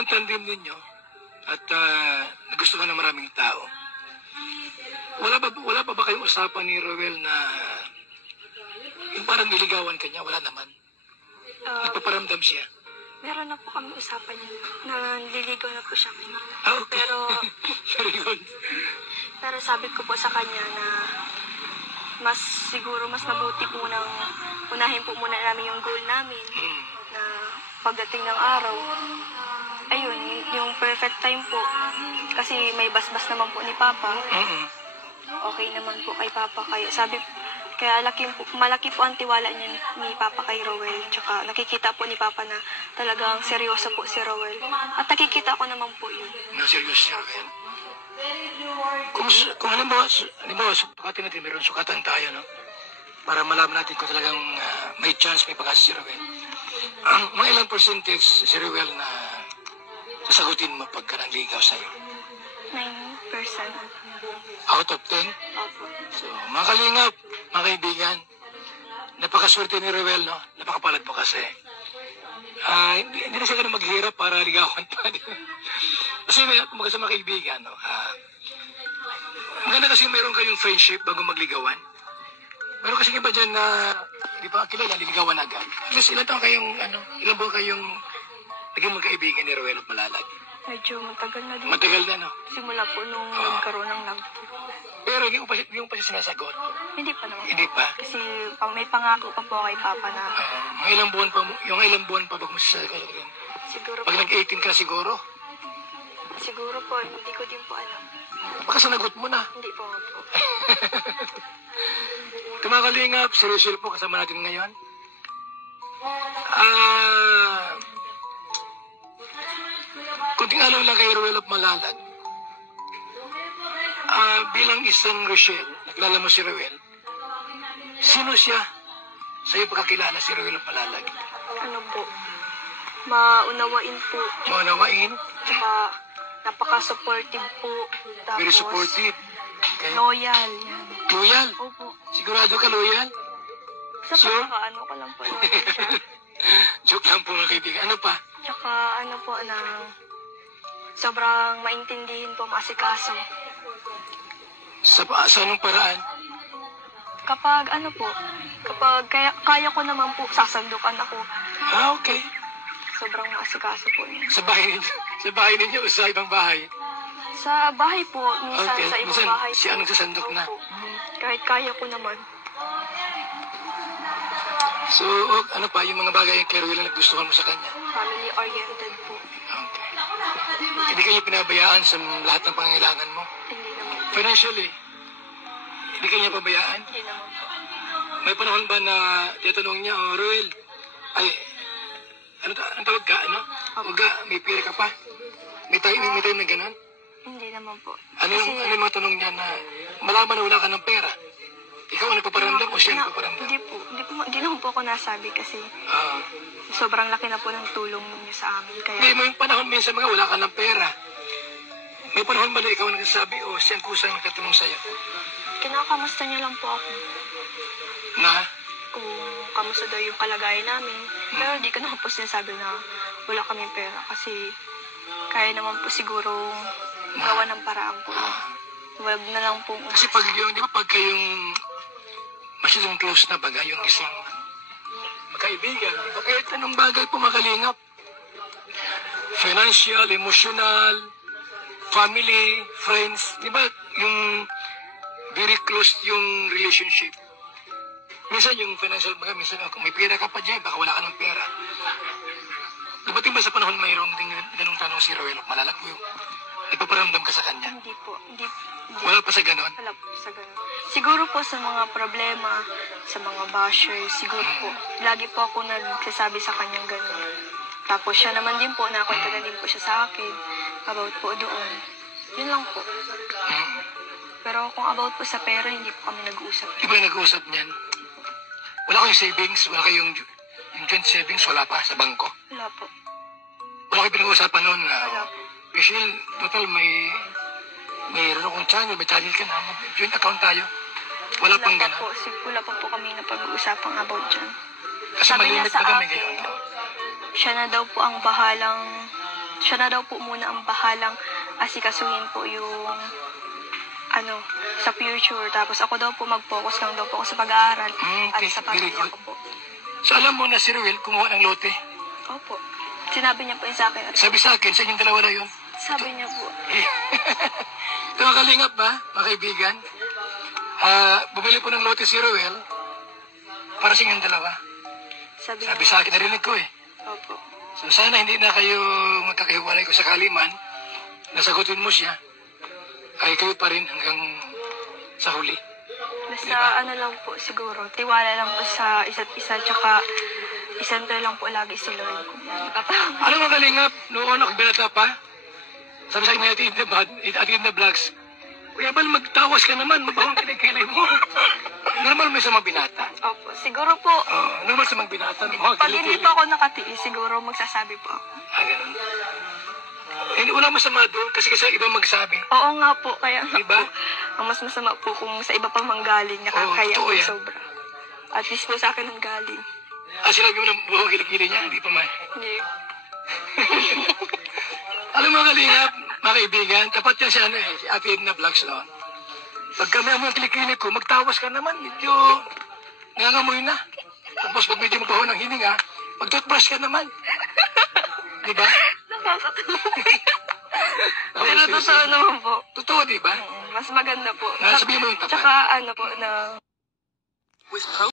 yung tandem ninyo at nagustuhan ng maraming tao, wala pa ba kayong usapan ni Roel na yung parang niligawan ka niya? Wala naman. Nagpaparamdam siya. Meron na po kami usapan niya na nililigaw na po siya ngayon. Okay. Very good. Pero sabi ko po sa kanya na mas mabuti po nang unahin po muna namin yung goal namin na pagdating ng araw. Ayun, yung perfect time po. Kasi may basbas naman po ni Papa. Okay naman po kay Papa. Kaya malaki po ang tiwala niya ni Papa kay Roel. Tsaka nakikita po ni Papa na talagang seryoso po si Roel. At nakikita ko naman po yun. Na seryoso si Roel. Kung halimbawa, sukatin natin, meron sukatan tayo, no? Para malaman natin kung talagang may chance, may pag-asa si Roel. Mga ilang percentage si Roel na sasagutin mo pagka nanligaw sa'yo? 9%. Out of 10? Opo. So, mga kalingap, mga kaibigan, napakaswerte ni Roel, no? Napakapalad po kasi. Hindi na siya ganun maghirap para ligawan pa. Kasi mga sa mga kaibigan, no? Maganda kasi meron kayong friendship bago magligawan. Meron kasi iba dyan na, di ba, kilala, liligawan agad. At least ilan buwan kayong naging magkaibigan ni Roel at Malalag? Medyo matagal na din. Matagal na, no? Simula po nung nagkaroon ng love. Pero hindi mo pa siya sinasagot. Hindi pa naman. Hindi pa? Kasi may pangako pa po kay Papa na. Mga ilang buwan pa bago mo sasagot? Siguro pag po. nag-18 ka siguro? Siguro po, hindi ko din po alam. Baka sanagot mo na. Hindi po. Tumakalingap, si Rachel po kasama natin ngayon. Kunting alam lang kay Roel of Malalag. Bilang isang Rochelle, nakilala mo si Roel, sino siya sa'yo pagkakilala si Roel of Malalag? Ano po? Maunawain po. Maunawain? Tsaka napaka-supportive po. Tapos, very supportive. Okay. Loyal. Loyal? Opo. Sigurado ka loyal? Sa Sure? pagkakaano ko lang po loyal siya. Joke lang po mga kaibigan. Ano pa? Tsaka ano po na sobrang maintindihin po maasikaso. Sa anong paraan? Kapag kaya ko naman po, sasandukan ako. Okay. Sobrang maasikaso po niya. Sa bahay ninyo o sa ibang bahay? Sa bahay po, minsan Okay. sa ibang Minsan, bahay siya ang nagsasandok na. Opo. Kahit kaya ko naman. So, ano pa, yung mga bagay kay Roel na nagustuhan mo sa kanya? Family-oriented po. Okay. Hindi kayo pinabayaan sa lahat ng pangangailangan mo? Hindi naman. Financially, hindi kayo niya pabayaan? Hindi naman po. May panahon ba na tiyatanong niya, Roel, ang tawag ka, ano? Huwag may pira ka pa? May time na gano'n? Hindi naman po. Ano yung mga tanong niya na malaman na wala ka ng pera? Ikaw ang nagpaparamdam o siya ang nagpaparamdam? Hindi naman po ako nasabi kasi sobrang laki na po ng tulong niyo sa amin. Hindi, may panahon minsan mga wala ka ng pera. May panahon ba na ikaw ang nagsasabi o siya ang kusang nagtatanong sa'yo? Kinakamusta niya lang po ako. Na? Kung kamusta daw yung kalagayan namin. Pero di ko naman po sinasabi na wala kami pera kasi kaya naman po siguro gawa ng paraan po. Wag na lang po. Kasi pag yung, di ba pag kayong masyadong close na baga, yung isang magkaibigan, di ba kahit anong bagay po makalingap? Financial, emotional, family, friends, di ba yung very close yung relationship. Minsan yung financial, minsan kung may pera ka pa dyan, baka wala ka ng pera. Dumating ba sa panahon mayroong ganung tanong si Roel of Malalag mo yung ipaparamdam ka sa kanya? Hindi po. Wala pa sa ganon? Wala po sa ganun. Siguro po sa mga problema, sa mga bashers, siguro po. Lagi po ako nagsasabi sa kanyang ganun. Tapos siya naman din po, nakwento na din po siya sa akin about po doon. Yun lang po. Pero kung about po sa pera, hindi po kami nag-uusap. Di ba nag-uusap niyan? Wala kayong savings? Wala kayong yung joint savings? Wala pa sa bangko? Wala po. Wala kayong pinag-uusapan noon na Wala po. Michelle, total mayroon akong channel, may channel ka na, joint account tayo. Wala pang gano'n. Wala pa po kami na pag-uusapang about dyan. Kasi Sabi niya malimit sa ba kami akin, ngayon? siya na daw po ang bahalang siya na daw po muna ang bahalang asikasuhin po yung sa future. Tapos ako daw po mag-focus lang daw po ako sa pag-aaral at Okay, sa very pamilya good. ko po. So alam mo na si Ruel kumuha ng lote. Opo. Sinabi niya po yun sa akin at Sabi sa akin, sa inyong dalawa na yun. sabi niya po, Ito mga kalingap ba, mga kaibigan? Bumili po ng lote si Ruel para sa inyong dalawa. sabi Sabi niya, sa akin, narinig ko eh. opo. So sana hindi na kayo magkakahiwalay ko sakali man. Nasagutin mo siya. Ay kayo pa rin hanggang sa huli. Basta lang po siguro, tiwala lang po sa isa't isa, tsaka isentro lang po lagi si Lord. Alam mo kalingap, noon ako binata pa, sabi sa akin ni Ate in the Vlogs, Kuya Bal, magtawas ka naman, mabawang kinikilay mo. Normal may sa mga binata. Opo, siguro po, Normal sa mga binata, mga pag hindi kilikili. po ako nakatiis, siguro magsasabi po ako. Ganun. Hindi, wala masama doon kasi iba magsabi. Oo nga po, kaya nga Diba? po, ang mas masama po kung sa iba pang manggaling, nakakaya totoo po yan. sobra. At least po sa akin ang galing. Sinabi mo ng buhok kilikili niya, hindi pa man. Hindi. Alam mo kalingap, mga kaibigan, tapat yan si si Ate Edna Vlogs noon. Pag kami ang mga kilikili ko, magtawas ka naman, medyo nangangamoy na. Tapos pag medyo mabaho ng hininga, mag-toothbrush ka naman. Diba? Nakakatawa. Oo, Pero seriously. totoo naman po. Totoo, diba? Mas maganda po. Sabihin mo yung tapat. Tsaka po na